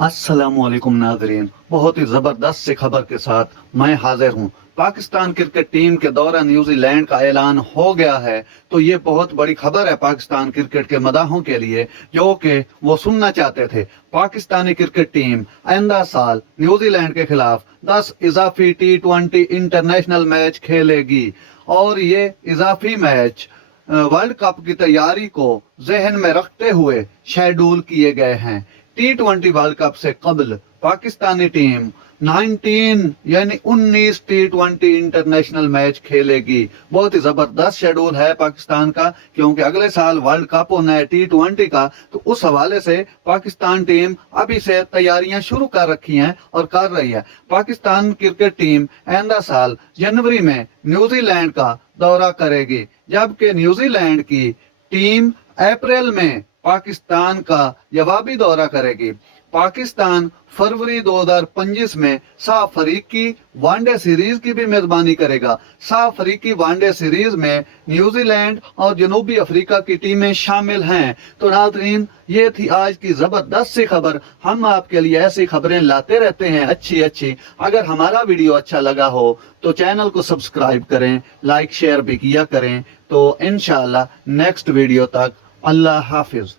अस्सलामुअलैकुम नाज़रीन, बहुत ही ज़बरदस्त सी खबर के साथ मैं हाजिर हूँ। पाकिस्तान क्रिकेट टीम के दौरा न्यूजीलैंड का ऐलान हो गया है, तो ये बहुत बड़ी खबर है पाकिस्तान क्रिकेट के मदाहों के लिए, जो कि वो सुनना चाहते थे। पाकिस्तानी क्रिकेट टीम आइंदा साल न्यूजीलैंड के खिलाफ 10 इजाफी T20 इंटरनेशनल मैच खेलेगी और ये इजाफी मैच वर्ल्ड कप की तैयारी को जहन में रखते हुए शेड्यूल किए गए हैं। T20 वर्ल्ड कप से कबल Pakistani team 19 T20 international match खेलेगी। बहुत ही जबरदस्त शेड्यूल है पाकिस्तान का, क्योंकि अगले साल वर्ल्ड कप होना है T20 का, तो उस हवाले से पाकिस्तान टीम अभी से तैयारियां शुरू कर रखी हैं और कर रही है। पाकिस्तान क्रिकेट टीम आइंदा साल जनवरी में न्यूजीलैंड का दौरा करेगी, जबकि न्यूजीलैंड की टीम अप्रैल में पाकिस्तान का जवाबी दौरा करेगी। पाकिस्तान फरवरी 2025 में साफ अफ्रीकी वनडे सीरीज की भी मेजबानी करेगा। साफ अफ्रीकी वनडे सीरीज में न्यूजीलैंड और जनूबी अफ्रीका की टीमें शामिल हैं। तो नाज़रीन, ये थी आज की जबरदस्त सी खबर। हम आपके लिए ऐसी खबरें लाते रहते हैं अच्छी। अगर हमारा वीडियो अच्छा लगा हो तो चैनल को सब्सक्राइब करें, लाइक शेयर भी किया करें। तो इंशाअल्लाह नेक्स्ट वीडियो तक अल्लाह हाफिज।